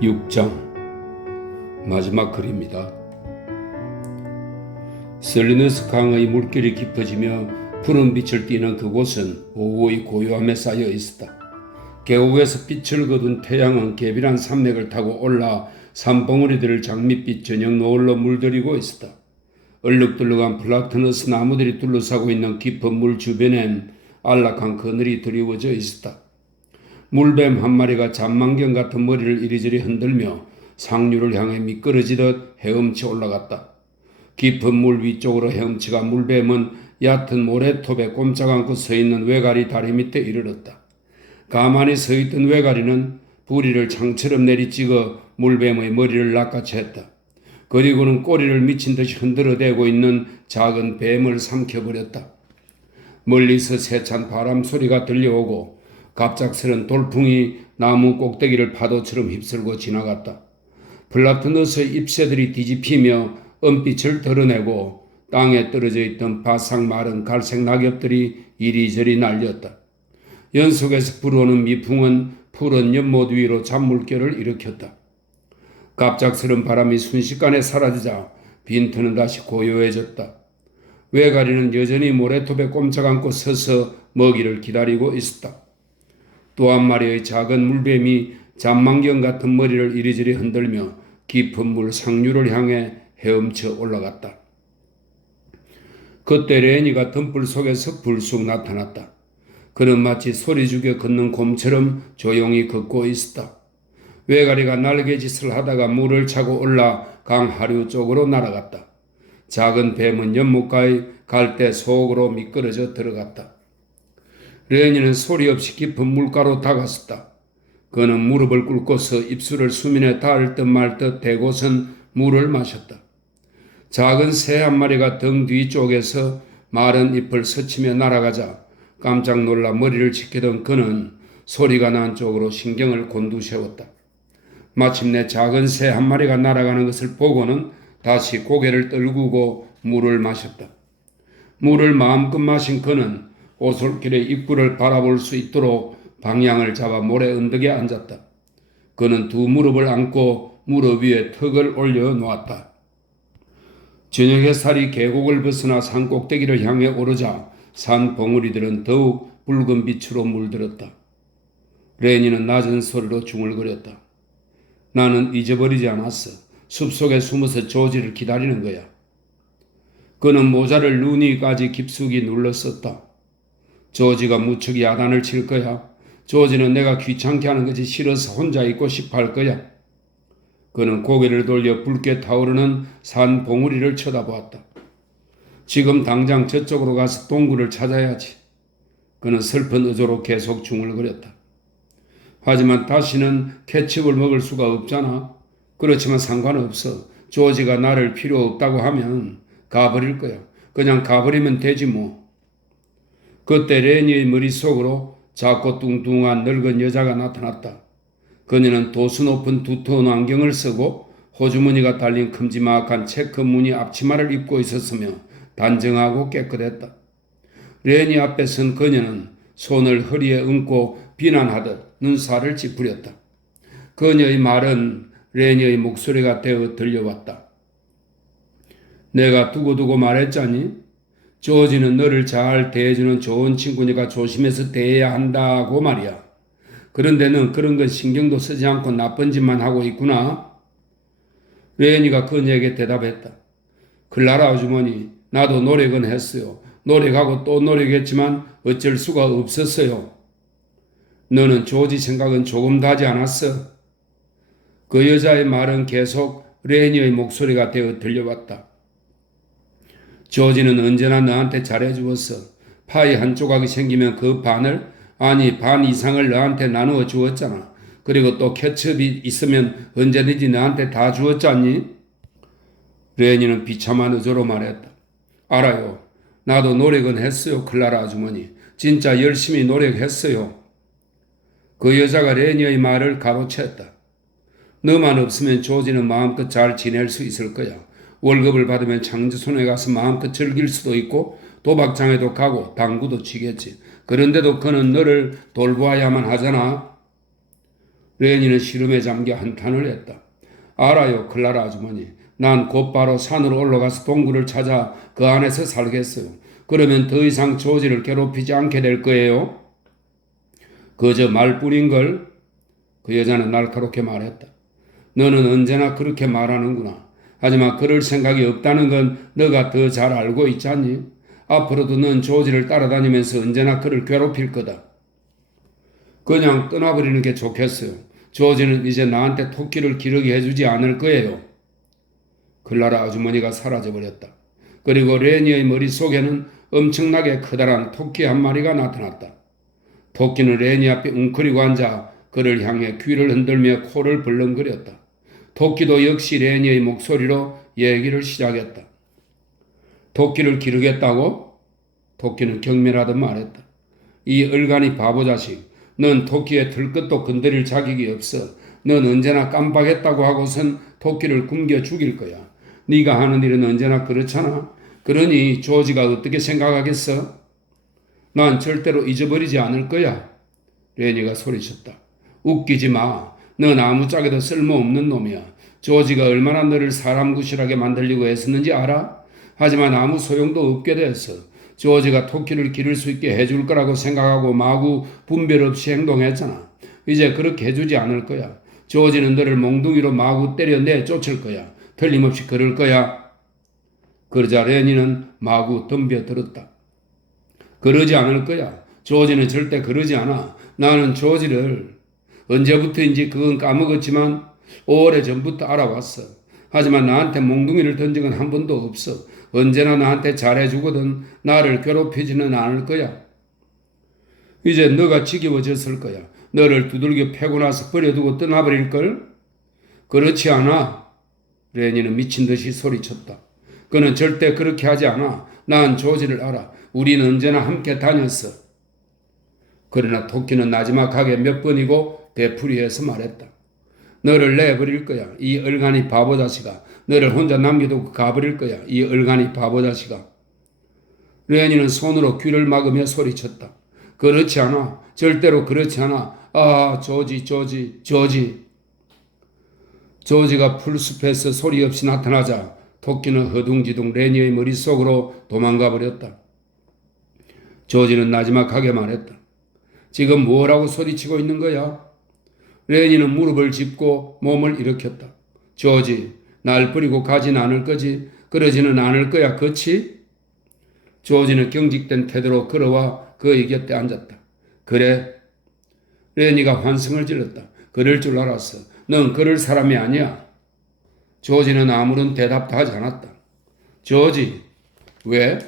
6장 마지막 글입니다. 셀리너스 강의 물결이 깊어지며 푸른 빛을 띠는 그곳은 오후의 고요함에 쌓여 있었다. 계곡에서 빛을 거둔 태양은 개비란 산맥을 타고 올라 산봉우리들을 장밋빛 저녁 노을로 물들이고 있었다. 얼룩덜룩한 플라터너스 나무들이 둘러싸고 있는 깊은 물 주변엔 안락한 그늘이 드리워져 있었다. 물뱀 한 마리가 잔망경 같은 머리를 이리저리 흔들며 상류를 향해 미끄러지듯 헤엄쳐 올라갔다. 깊은 물 위쪽으로 헤엄치가 물뱀은 얕은 모래톱에 꼼짝 않고 서 있는 외가리 다리 밑에 이르렀다. 가만히 서 있던 외가리는 부리를 창처럼 내리찍어 물뱀의 머리를 낚아챘다. 그리고는 꼬리를 미친 듯이 흔들어대고 있는 작은 뱀을 삼켜버렸다. 멀리서 세찬 바람 소리가 들려오고 갑작스런 돌풍이 나무 꼭대기를 파도처럼 휩쓸고 지나갔다. 플라토너스의 잎새들이 뒤집히며 은빛을 드러내고 땅에 떨어져 있던 바싹 마른 갈색 낙엽들이 이리저리 날렸다. 연속에서 불어오는 미풍은 푸른 연못 위로 잔물결을 일으켰다. 갑작스런 바람이 순식간에 사라지자 빈터는 다시 고요해졌다. 외가리는 여전히 모래톱에 꼼짝 않고 서서 먹이를 기다리고 있었다. 또 한 마리의 작은 물뱀이 잔망경 같은 머리를 이리저리 흔들며 깊은 물 상류를 향해 헤엄쳐 올라갔다. 그때 레니가 등불 속에서 불쑥 나타났다. 그는 마치 소리 죽여 걷는 곰처럼 조용히 걷고 있었다. 외가리가 날개짓을 하다가 물을 차고 올라 강 하류 쪽으로 날아갔다. 작은 뱀은 연못가의 갈대 속으로 미끄러져 들어갔다. 레니는 소리 없이 깊은 물가로 다가섰다. 그는 무릎을 꿇고서 입술을 수면에 닿을 듯 말 듯 대고선 물을 마셨다. 작은 새 한 마리가 등 뒤쪽에서 마른 잎을 스치며 날아가자 깜짝 놀라 머리를 지키던 그는 소리가 난 쪽으로 신경을 곤두세웠다. 마침내 작은 새 한 마리가 날아가는 것을 보고는 다시 고개를 떨구고 물을 마셨다. 물을 마음껏 마신 그는 오솔길의 입구를 바라볼 수 있도록 방향을 잡아 모래 언덕에 앉았다. 그는 두 무릎을 안고 무릎 위에 턱을 올려놓았다. 저녁 햇살이 계곡을 벗어나 산 꼭대기를 향해 오르자 산 봉우리들은 더욱 붉은 빛으로 물들었다. 레니는 낮은 소리로 중얼거렸다. 나는 잊어버리지 않았어. 숲속에 숨어서 조지를 기다리는 거야. 그는 모자를 눈이까지 깊숙이 눌렀었다. 조지가 무척 야단을 칠 거야. 조지는 내가 귀찮게 하는 것이 싫어서 혼자 있고 싶어 할 거야. 그는 고개를 돌려 붉게 타오르는 산 봉우리를 쳐다보았다. 지금 당장 저쪽으로 가서 동굴을 찾아야지. 그는 슬픈 의조로 계속 중얼거렸다. 하지만 다시는 케첩을 먹을 수가 없잖아. 그렇지만 상관없어. 조지가 나를 필요 없다고 하면 가버릴 거야. 그냥 가버리면 되지 뭐. 그때 레니의 머릿속으로 작고 뚱뚱한 늙은 여자가 나타났다. 그녀는 도수 높은 두터운 안경을 쓰고 호주머니가 달린 큼지막한 체크 무늬 앞치마를 입고 있었으며 단정하고 깨끗했다. 레니 앞에 선 그녀는 손을 허리에 얹고 비난하듯 눈살을 찌푸렸다. 그녀의 말은 레니의 목소리가 되어 들려왔다. 내가 두고두고 말했잖니? 조지는 너를 잘 대해주는 좋은 친구니까 조심해서 대해야 한다고 말이야. 그런데 넌 그런 건 신경도 쓰지 않고 나쁜 짓만 하고 있구나. 레니가 그녀에게 대답했다. 클라라 아주머니, 나도 노력은 했어요. 노력하고 또 노력했지만 어쩔 수가 없었어요. 너는 조지 생각은 조금도 하지 않았어. 그 여자의 말은 계속 레니의 목소리가 되어 들려왔다. 조지는 언제나 너한테 잘해주었어. 파이 한 조각이 생기면 그 반을, 아니 반 이상을 너한테 나누어 주었잖아. 그리고 또 케첩이 있으면 언제든지 너한테 다 주었잖니? 레니는 비참한 의조로 말했다. 알아요. 나도 노력은 했어요, 클라라 아주머니. 진짜 열심히 노력했어요. 그 여자가 레니의 말을 가로챘다. 너만 없으면 조지는 마음껏 잘 지낼 수 있을 거야. 월급을 받으면 장지손에 가서 마음껏 즐길 수도 있고 도박장에도 가고 당구도 치겠지. 그런데도 그는 너를 돌보아야만 하잖아. 레니는 시름에 잠겨 한탄을 했다. 알아요, 클라라 아주머니. 난 곧바로 산으로 올라가서 동굴을 찾아 그 안에서 살겠어요. 그러면 더 이상 조지를 괴롭히지 않게 될 거예요. 그저 말뿐인걸. 그 여자는 날카롭게 말했다. 너는 언제나 그렇게 말하는구나. 하지만 그럴 생각이 없다는 건 너가 더 잘 알고 있지 않니? 앞으로도 넌 조지를 따라다니면서 언제나 그를 괴롭힐 거다. 그냥 떠나버리는 게 좋겠어요. 조지는 이제 나한테 토끼를 기르게 해주지 않을 거예요. 클라라 아주머니가 사라져버렸다. 그리고 레니의 머릿속에는 엄청나게 커다란 토끼 한 마리가 나타났다. 토끼는 레니 앞에 웅크리고 앉아 그를 향해 귀를 흔들며 코를 벌렁거렸다. 토끼도 역시 레니의 목소리로 얘기를 시작했다. 토끼를 기르겠다고? 토끼는 경멸하듯 말했다. 이 얼간이 바보자식, 넌 토끼의 들끝도 건드릴 자격이 없어. 넌 언제나 깜빡했다고 하고선 토끼를 굶겨 죽일 거야. 네가 하는 일은 언제나 그렇잖아. 그러니 조지가 어떻게 생각하겠어? 난 절대로 잊어버리지 않을 거야. 레니가 소리쳤다. 웃기지 마. 넌 아무짝에도 쓸모없는 놈이야. 조지가 얼마나 너를 사람 구실하게 만들려고 애썼는지 알아? 하지만 아무 소용도 없게 됐어. 조지가 토끼를 기를 수 있게 해줄 거라고 생각하고 마구 분별 없이 행동했잖아. 이제 그렇게 해주지 않을 거야. 조지는 너를 몽둥이로 마구 때려 내쫓을 거야. 틀림없이 그럴 거야. 그러자 레니는 마구 덤벼들었다. 그러지 않을 거야. 조지는 절대 그러지 않아. 나는 조지를 언제부터인지 그건 까먹었지만 오래전부터 알아왔어. 하지만 나한테 몽둥이를 던 적은 한 번도 없어. 언제나 나한테 잘해주거든. 나를 괴롭히지는 않을 거야. 이제 너가 지겨워졌을 거야. 너를 두들겨 패고 나서 버려두고 떠나버릴걸? 그렇지 않아. 레니는 미친 듯이 소리쳤다. 그는 절대 그렇게 하지 않아. 난 조지를 알아. 우리는 언제나 함께 다녔어. 그러나 토끼는 나지막하게 몇 번이고 되풀이해서 말했다. 너를 내버릴 거야. 이 얼간이 바보자식아. 너를 혼자 남겨두고 가버릴 거야. 이 얼간이 바보자식아. 레니는 손으로 귀를 막으며 소리쳤다. 그렇지 않아. 절대로 그렇지 않아. 아, 조지. 조지가 풀숲에서 소리 없이 나타나자 토끼는 허둥지둥 레니의 머릿속으로 도망가 버렸다. 조지는 나지막하게 말했다. 지금 뭐라고 소리치고 있는 거야? 레니는 무릎을 짚고 몸을 일으켰다. 조지, 날 버리고 가진 않을 거지? 그러지는 않을 거야, 그치? 조지는 경직된 태도로 걸어와 그의 곁에 앉았다. 그래? 레니가 환승을 질렀다. 그럴 줄 알았어. 넌 그럴 사람이 아니야. 조지는 아무런 대답도 하지 않았다. 조지, 왜?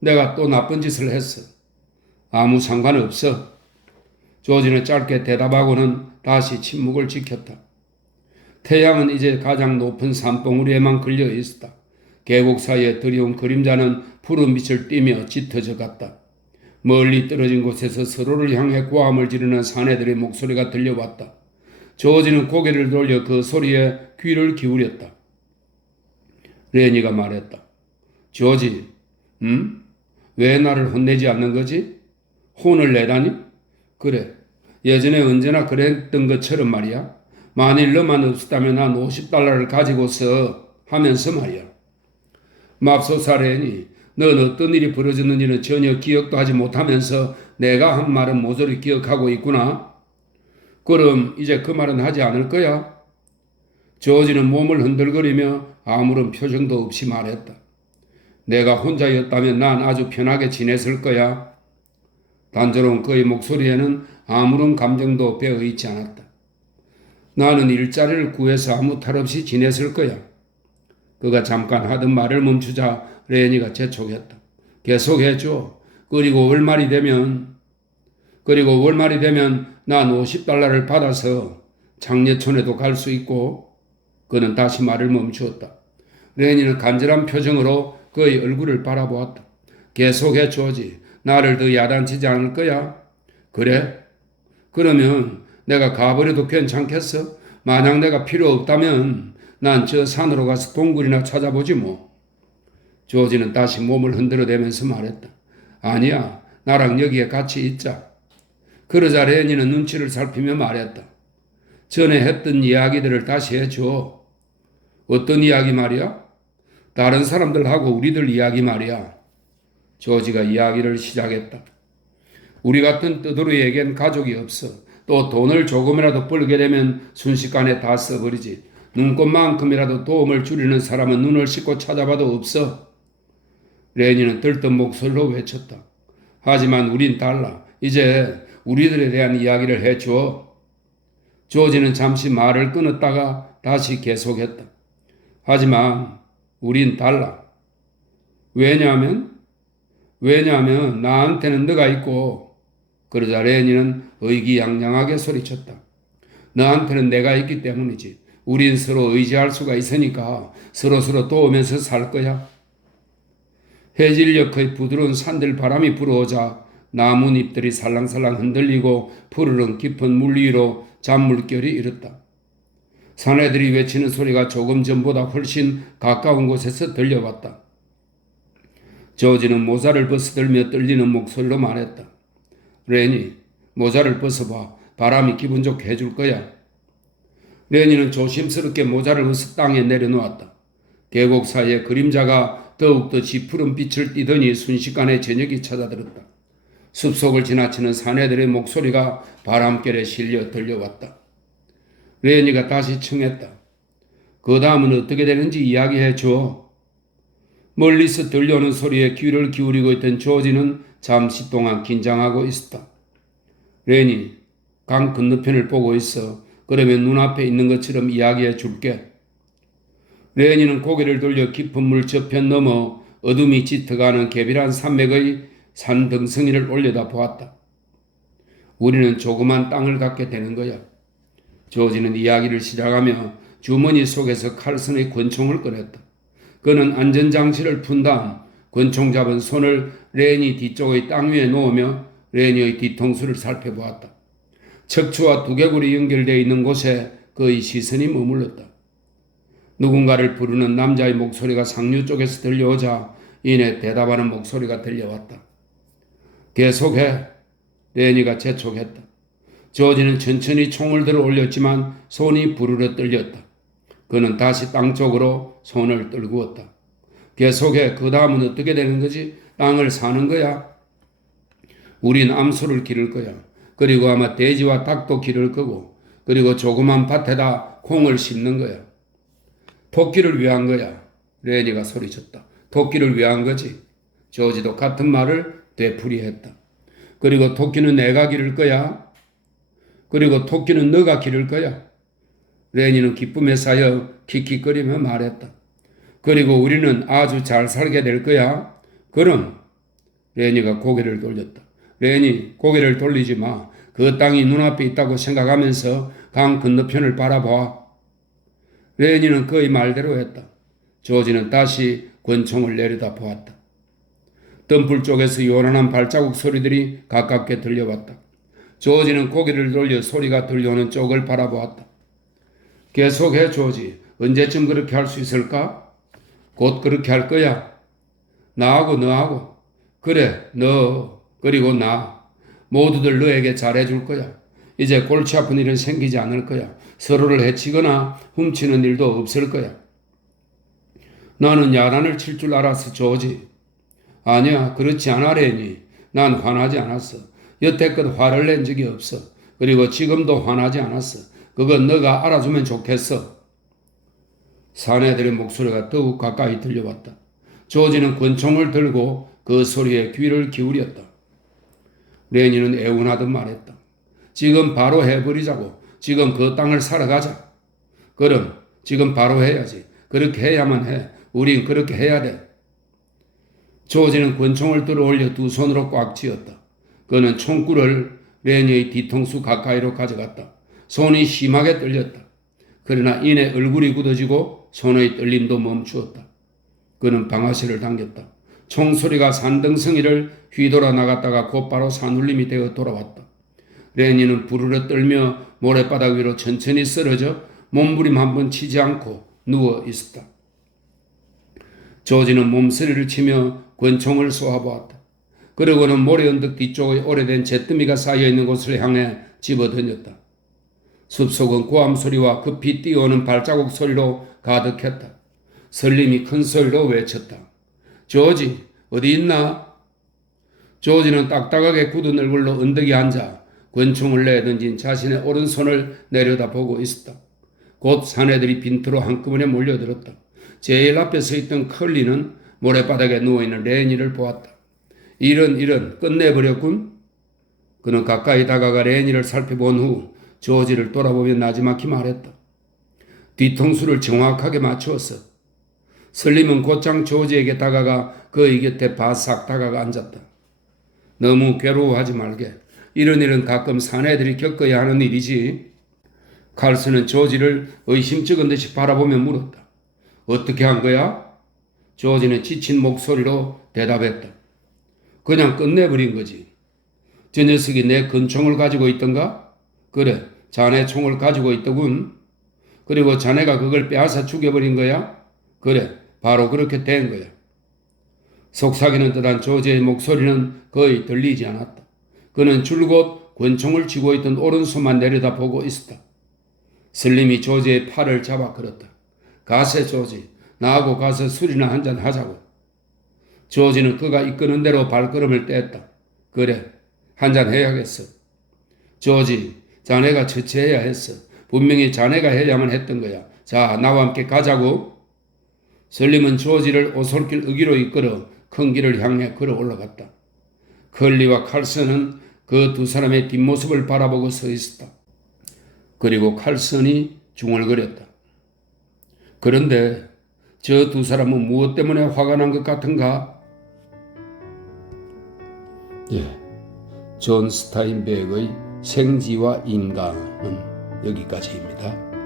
내가 또 나쁜 짓을 했어. 아무 상관없어. 조지는 짧게 대답하고는 다시 침묵을 지켰다. 태양은 이제 가장 높은 산봉우리에만 걸려 있었다. 계곡 사이에 드리운 그림자는 푸른 빛을 띠며 짙어져 갔다. 멀리 떨어진 곳에서 서로를 향해 고함을 지르는 사내들의 목소리가 들려왔다. 조지는 고개를 돌려 그 소리에 귀를 기울였다. 레니가 말했다. 조지, 왜 나를 혼내지 않는 거지? 혼을 내다니? 그래, 예전에 언제나 그랬던 것처럼 말이야. 만일 너만 없었다면 난 $50를 가지고서 하면서 말이야. 맙소사 레니, 넌 어떤 일이 벌어졌는지는 전혀 기억도 하지 못하면서 내가 한 말은 모조리 기억하고 있구나. 그럼 이제 그 말은 하지 않을 거야? 조지는 몸을 흔들거리며 아무런 표정도 없이 말했다. 내가 혼자였다면 난 아주 편하게 지냈을 거야. 단조로운 그의 목소리에는 아무런 감정도 배어있지 않았다. 나는 일자리를 구해서 아무 탈 없이 지냈을 거야. 그가 잠깐 하던 말을 멈추자 레니가 재촉했다. 계속해줘. 그리고 월말이 되면 난 $50를 받아서 장례촌에도 갈 수 있고. 그는 다시 말을 멈추었다. 레니는 간절한 표정으로 그의 얼굴을 바라보았다. 계속해 조지. 나를 더 야단치지 않을 거야? 그래? 그러면 내가 가버려도 괜찮겠어? 만약 내가 필요 없다면 난 저 산으로 가서 동굴이나 찾아보지 뭐. 조지는 다시 몸을 흔들어대면서 말했다. 아니야. 나랑 여기에 같이 있자. 그러자 레니는 눈치를 살피며 말했다. 전에 했던 이야기들을 다시 해줘. 어떤 이야기 말이야? 다른 사람들하고 우리들 이야기 말이야. 조지가 이야기를 시작했다. 우리 같은 뜨도리에겐 가족이 없어. 또 돈을 조금이라도 벌게 되면 순식간에 다 써버리지. 눈꽃만큼이라도 도움을 줄이는 사람은 눈을 씻고 찾아봐도 없어. 레니는 들뜬 목소리로 외쳤다. 하지만 우린 달라. 이제 우리들에 대한 이야기를 해줘. 조지는 잠시 말을 끊었다가 다시 계속했다. 하지만 우린 달라. 왜냐하면 나한테는 너가 있고. 그러자 레니는 의기양양하게 소리쳤다. 너한테는 내가 있기 때문이지. 우린 서로 의지할 수가 있으니까 서로서로 도우면서 살 거야. 해질녘의 부드러운 산들 바람이 불어오자 나뭇잎들이 살랑살랑 흔들리고 푸르른 깊은 물 위로 잔물결이 일었다. 사내들이 외치는 소리가 조금 전보다 훨씬 가까운 곳에서 들려왔다. 조지는 모자를 벗어들며 떨리는 목소리로 말했다. 레니, 모자를 벗어봐. 바람이 기분 좋게 해줄 거야. 레니는 조심스럽게 모자를 벗어 땅에 내려놓았다. 계곡 사이에 그림자가 더욱더 짙푸른 빛을 띠더니 순식간에 저녁이 찾아들었다. 숲속을 지나치는 사내들의 목소리가 바람결에 실려 들려왔다. 레니가 다시 청했다. 그 다음은 어떻게 되는지 이야기해 줘. 멀리서 들려오는 소리에 귀를 기울이고 있던 조지는 잠시 동안 긴장하고 있었다. 레니, 강 건너편을 보고 있어. 그러면 눈앞에 있는 것처럼 이야기해 줄게. 레니는 고개를 돌려 깊은 물 저편 넘어 어둠이 짙어가는 개비란 산맥의 산등성이를 올려다 보았다. 우리는 조그만 땅을 갖게 되는 거야. 조지는 이야기를 시작하며 주머니 속에서 칼슨의 권총을 꺼냈다. 그는 안전장치를 푼 다음 권총 잡은 손을 레니 뒤쪽의 땅 위에 놓으며 레니의 뒤통수를 살펴보았다. 척추와 두개골이 연결되어 있는 곳에 그의 시선이 머물렀다. 누군가를 부르는 남자의 목소리가 상류 쪽에서 들려오자 이내 대답하는 목소리가 들려왔다. 계속해. 레니가 재촉했다. 조지는 천천히 총을 들어 올렸지만 손이 부르르 떨렸다. 그는 다시 땅 쪽으로 손을 떨구었다. 계속해. 그 다음은 어떻게 되는 거지? 땅을 사는 거야. 우린 암소를 기를 거야. 그리고 아마 돼지와 닭도 기를 거고, 그리고 조그만 밭에다 콩을 심는 거야. 토끼를 위한 거야. 레니가 소리쳤다. 토끼를 위한 거지. 조지도 같은 말을 되풀이했다. 그리고 토끼는 내가 기를 거야. 그리고 토끼는 너가 기를 거야. 레니는 기쁨에 쌓여 킥킥거리며 말했다. 그리고 우리는 아주 잘 살게 될 거야. 그럼 레니가 고개를 돌렸다. 레니, 고개를 돌리지 마. 그 땅이 눈앞에 있다고 생각하면서 강 건너편을 바라봐. 레니는 그의 말대로 했다. 조지는 다시 권총을 내려다 보았다. 덤불 쪽에서 요란한 발자국 소리들이 가깝게 들려왔다. 조지는 고개를 돌려 소리가 들려오는 쪽을 바라보았다. 계속해, 조지. 언제쯤 그렇게 할 수 있을까? 곧 그렇게 할 거야. 나하고 너하고. 그래, 너 그리고 나. 모두들 너에게 잘해줄 거야. 이제 골치 아픈 일은 생기지 않을 거야. 서로를 해치거나 훔치는 일도 없을 거야. 나는 야단을 칠 줄 알았어, 조지. 아니야, 그렇지 않아, 레니. 난 화나지 않았어. 여태껏 화를 낸 적이 없어. 그리고 지금도 화나지 않았어. 그건 너가 알아주면 좋겠어. 사내들의 목소리가 더욱 가까이 들려왔다. 조지는 권총을 들고 그 소리에 귀를 기울였다. 레니는 애원하듯 말했다. 지금 바로 해버리자고. 지금 그 땅을 사러 가자. 그럼 지금 바로 해야지. 그렇게 해야만 해. 우린 그렇게 해야 돼. 조지는 권총을 들어 올려 두 손으로 꽉 쥐었다. 그는 총구를 레니의 뒤통수 가까이로 가져갔다. 손이 심하게 떨렸다. 그러나 이내 얼굴이 굳어지고 손의 떨림도 멈추었다. 그는 방아쇠를 당겼다. 총소리가 산등성이를 휘돌아 나갔다가 곧바로 산울림이 되어 돌아왔다. 레니는 부르르 떨며 모래바닥 위로 천천히 쓰러져 몸부림 한번 치지 않고 누워 있었다. 조지는 몸서리를 치며 권총을 쏘아보았다. 그러고는 모래 언덕 뒤쪽의 오래된 잿더미가 쌓여있는 곳을 향해 집어던졌다. 숲속은 고함 소리와 급히 뛰어오는 발자국 소리로 가득했다. 설림이 큰 소리로 외쳤다. 조지, 어디 있나? 조지는 딱딱하게 굳은 얼굴로 언덕에 앉아 권총을 내던진 자신의 오른손을 내려다보고 있었다. 곧 사내들이 빈트로 한꺼번에 몰려들었다. 제일 앞에 서 있던 컬리는 모래바닥에 누워있는 레니를 보았다. 이런 끝내버렸군. 그는 가까이 다가가 레니를 살펴본 후 조지를 돌아보며 나지막히 말했다. 뒤통수를 정확하게 맞추었어. 설림은 곧장 조지에게 다가가 그의 곁에 바싹 다가가 앉았다. 너무 괴로워하지 말게. 이런 일은 가끔 사내들이 겪어야 하는 일이지. 칼슨은 조지를 의심쩍은 듯이 바라보며 물었다. 어떻게 한 거야? 조지는 지친 목소리로 대답했다. 그냥 끝내버린 거지. 저 녀석이 내 근총을 가지고 있던가? 그래, 자네 총을 가지고 있더군. 그리고 자네가 그걸 빼앗아 죽여버린 거야? 그래, 바로 그렇게 된 거야. 속삭이는 듯한 조지의 목소리는 거의 들리지 않았다. 그는 줄곧 권총을 쥐고 있던 오른손만 내려다보고 있었다. 슬림이 조지의 팔을 잡아 걸었다. 가세 조지, 나하고 가서 술이나 한잔 하자고. 조지는 그가 이끄는 대로 발걸음을 뗐다. 그래, 한잔 해야겠어. 조지, 자네가 처치해야 했어. 분명히 자네가 해야만 했던 거야. 자, 나와 함께 가자고. 설림은 조지를 오솔길 어기로 이끌어 큰 길을 향해 걸어 올라갔다. 컬리와 칼슨은 그 두 사람의 뒷모습을 바라보고 서 있었다. 그리고 칼슨이 중얼거렸다. 그런데 저 두 사람은 무엇 때문에 화가 난 것 같은가? 존 스타인백의 생지와 인간은 여기까지입니다.